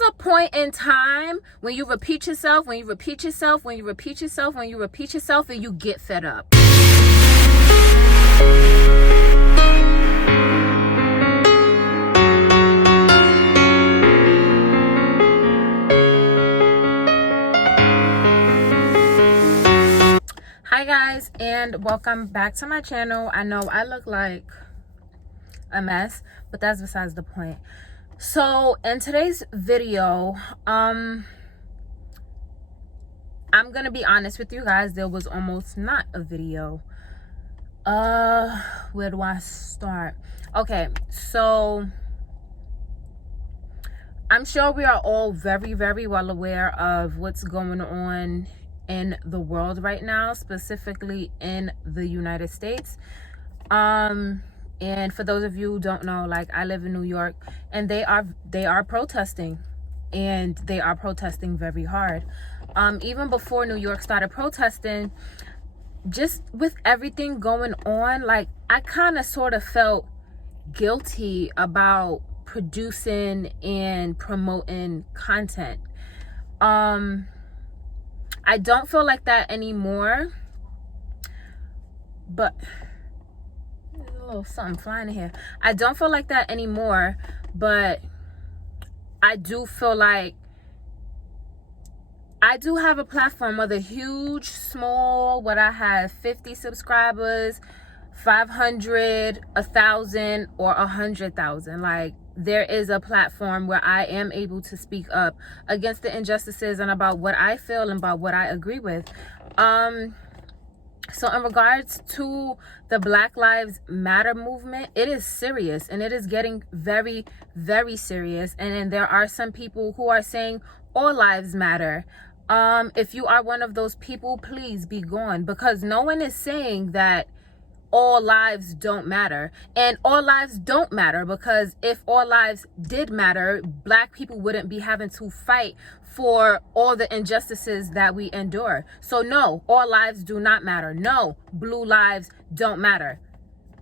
is a point in time when you repeat yourself, when you repeat yourself, when you repeat yourself, when you repeat yourself, and you get fed up. Hi guys, and welcome back to my channel. I know I look like a mess, but that's besides the point. So in today's video, I'm gonna be honest with you guys, there was almost not a video. Where do I start? Okay, so I'm sure we are all very, very well aware of what's going on in the world right now, specifically in the United States. And for those of you who don't know, like, I live in New York, and they are protesting, and they are protesting very hard. Even before New York started protesting, just with everything going on, like, I kind of sort of felt guilty about producing and promoting content. I don't feel like that anymore, but there's a little something flying in here. I don't feel like that anymore, but I do feel like I do have a platform, whether huge, small, what I have 50 subscribers, 500, 1,000, or 100,000. Like, there is a platform where I am able to speak up against the injustices and about what I feel and about what I agree with. So in regards to the Black Lives Matter movement, it is serious, and it is getting very, very serious. And then there are some people who are saying all lives matter. If you are one of those people, please be gone, because no one is saying that all lives don't matter. And all lives don't matter, because if all lives did matter, Black people wouldn't be having to fight for all the injustices that we endure. So no, all lives do not matter. No, blue lives don't matter.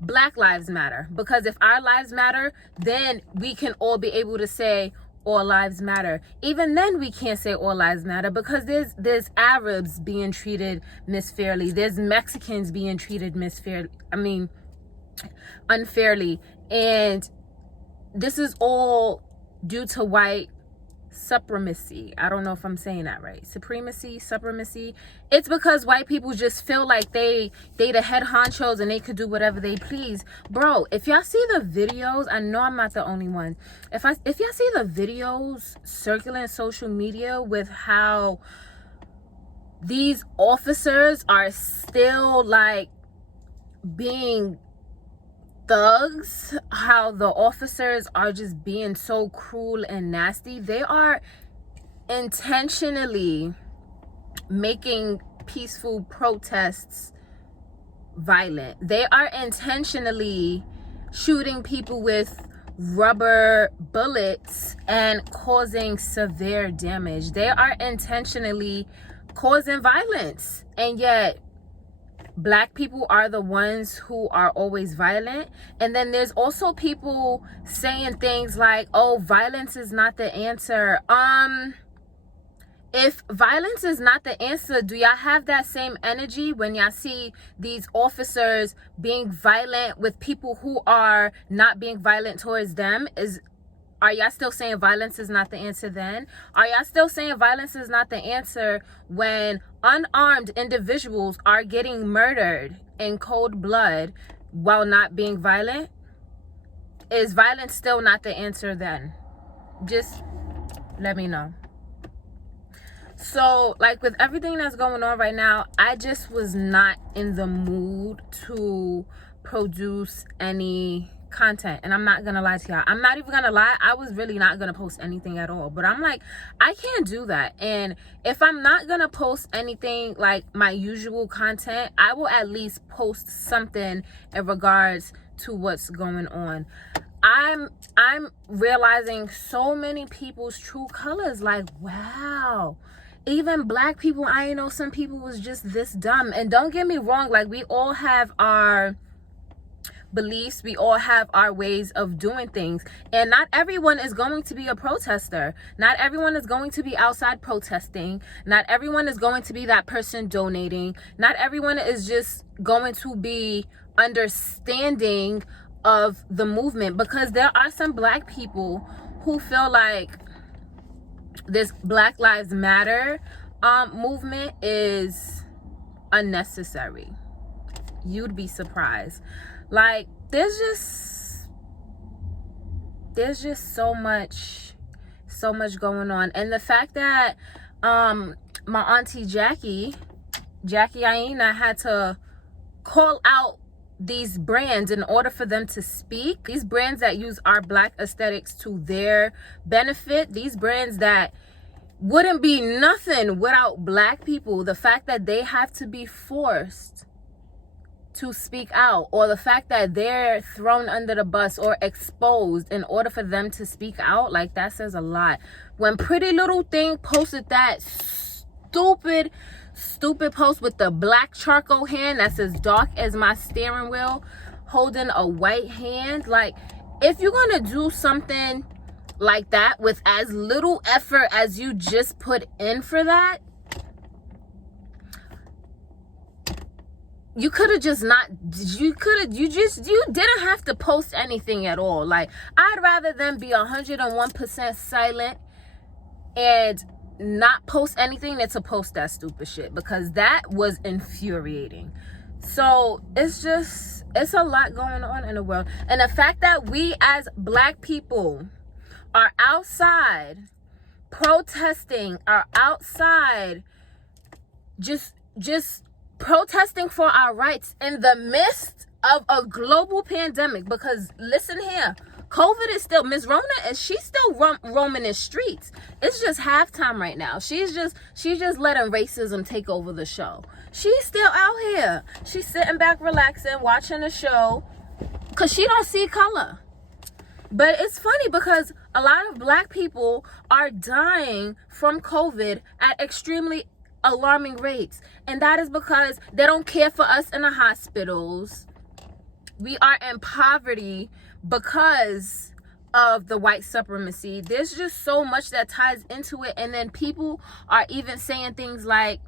Black lives matter, because if our lives matter, then we can all be able to say all lives matter. Even then, we can't say all lives matter, because there's Arabs being treated misfairly, there's Mexicans being treated unfairly, and this is all due to white supremacy. I don't know if I'm saying that right. Supremacy. It's because white people just feel like they the head honchos and they could do whatever they please. Bro, if y'all see the videos, I know I'm not the only one. If y'all see the videos circulating social media with how these officers are still like being thugs, how the officers are just being so cruel and nasty. They are intentionally making peaceful protests violent. They are intentionally shooting people with rubber bullets and causing severe damage. They are intentionally causing violence, and yet Black people are the ones who are always violent. And then there's also people saying things like, oh, violence is not the answer. If violence is not the answer, do y'all have that same energy when y'all see these officers being violent with people who are not being violent towards them? Are y'all still saying violence is not the answer then? Are y'all still saying violence is not the answer when unarmed individuals are getting murdered in cold blood while not being violent? Is violence still not the answer then? Just let me know. So, like, with everything that's going on right now, I just was not in the mood to produce any content. And I'm not gonna lie to y'all, I'm not even gonna lie, I was really not gonna post anything at all. But I'm like, I can't do that. And if I'm not gonna post anything like my usual content, I will at least post something in regards to what's going on. I'm realizing so many people's true colors. Like, wow, even Black people, I didn't know some people was just this dumb. And don't get me wrong, like, we all have our beliefs. We all have our ways of doing things. And not everyone is going to be a protester. Not everyone is going to be outside protesting. Not everyone is going to be that person donating. Not everyone is just going to be understanding of the movement, because there are some Black people who feel like this Black Lives Matter movement is unnecessary. You'd be surprised. Like, there's just so much going on. And the fact that my auntie Jackie Aina had to call out these brands in order for them to speak, these brands that use our Black aesthetics to their benefit, these brands that wouldn't be nothing without Black people, the fact that they have to be forced to speak out, or the fact that they're thrown under the bus or exposed in order for them to speak out, like, that says a lot. When Pretty Little Thing posted that stupid post with the black charcoal hand that's as dark as my steering wheel holding a white hand, like, if you're gonna do something like that with as little effort as you just put in for that, you could have just not, you didn't have to post anything at all. Like, I'd rather them be 101% silent and not post anything than to post that stupid shit, because that was infuriating. So it's a lot going on in the world. And the fact that we as Black people are outside protesting, are outside just protesting for our rights in the midst of a global pandemic. Because listen here, COVID is still, Miss Rona, is she's still roaming the streets. It's just halftime right now. She's just letting racism take over the show. She's still out here. She's sitting back, relaxing, watching the show, because she don't see color. But it's funny because a lot of Black people are dying from COVID at extremely alarming rates. And that is because they don't care for us in the hospitals. We are in poverty because of the white supremacy. There's just so much that ties into it. And then people are even saying things like,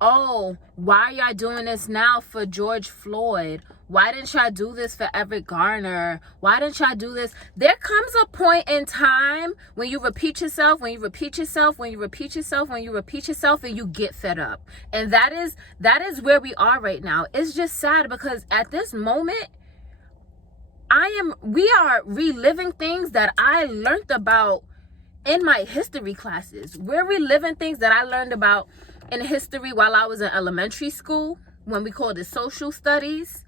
oh, why are y'all doing this now for George Floyd? Why didn't y'all do this for Everett Garner? Why didn't y'all do this? There comes a point in time when you repeat yourself, and you get fed up. And that is where we are right now. It's just sad because at this moment, we are reliving things that I learned about in my history classes. We're reliving things that I learned about in history while I was in elementary school, when we called it social studies.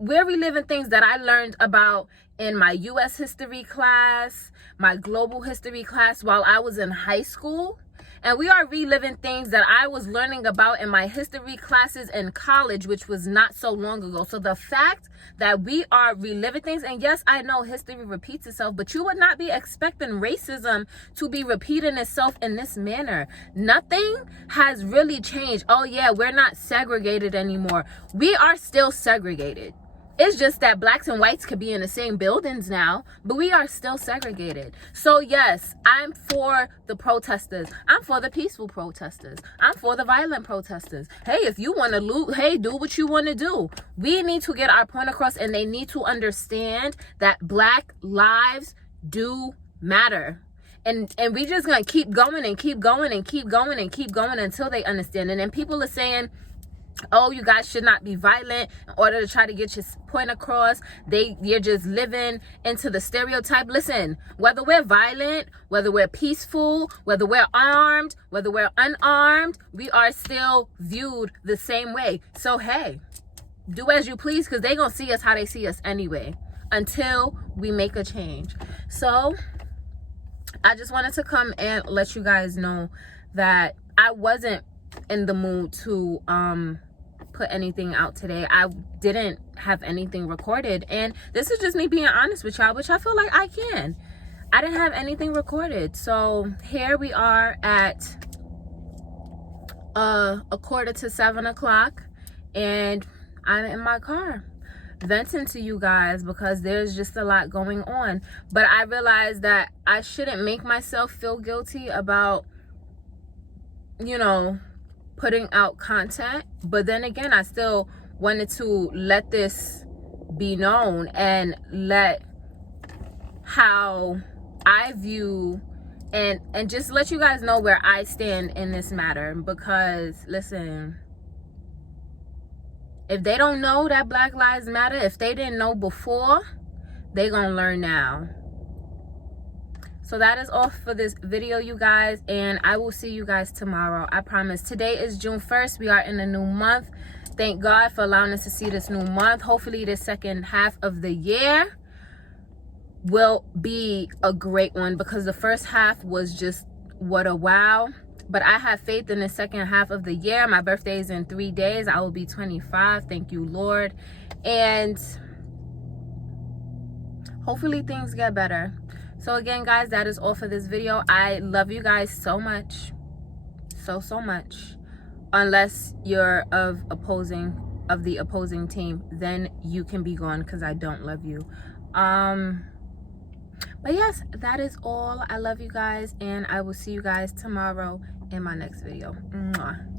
We're reliving things that I learned about in my U.S. history class, my global history class while I was in high school. And we are reliving things that I was learning about in my history classes in college, which was not so long ago. So the fact that we are reliving things, and yes, I know history repeats itself, but you would not be expecting racism to be repeating itself in this manner. Nothing has really changed. Oh yeah, we're not segregated anymore. We are still segregated. It's just that Blacks and whites could be in the same buildings now, but we are still segregated. So yes, I'm for the protesters. I'm for the peaceful protesters. I'm for the violent protesters. Hey, if you want to loot, hey, do what you want to do. We need to get our point across, and they need to understand that Black lives do matter. And we just gonna keep going and keep going and keep going and keep going until they understand. And then people are saying, oh, you guys should not be violent in order to try to get your point across. You're just living into the stereotype. Listen, whether we're violent, whether we're peaceful, whether we're armed, whether we're unarmed, we are still viewed the same way. So hey, do as you please, because they're gonna see us how they see us anyway, until we make a change. So I just wanted to come and let you guys know that I wasn't in the mood to put anything out today. I didn't have anything recorded, and this is just me being honest with y'all, which I feel like I can. I didn't have anything recorded. So here we are at 6:45, and I'm in my car. venting to you guys because there's just a lot going on. But I realized that I shouldn't make myself feel guilty about, you know, putting out content. But then again, I still wanted to let this be known and let how I view and just let you guys know where I stand in this matter. Because listen, if they don't know that Black Lives Matter, if they didn't know before, they gonna learn now. So that is all for this video, you guys, and I will see you guys tomorrow. I promise. Today is June 1st. We are in a new month. Thank God for allowing us to see this new month. Hopefully the second half of the year will be a great one, because the first half was just what a wow. But I have faith in the second half of the year. My birthday is in 3 days. I will be 25. Thank you, Lord. And hopefully things get better. So again, guys, that is all for this video. I love you guys so much. So much. Unless you're of the opposing team, then you can be gone, because I don't love you. But yes, that is all. I love you guys, and I will see you guys tomorrow in my next video. Mwah.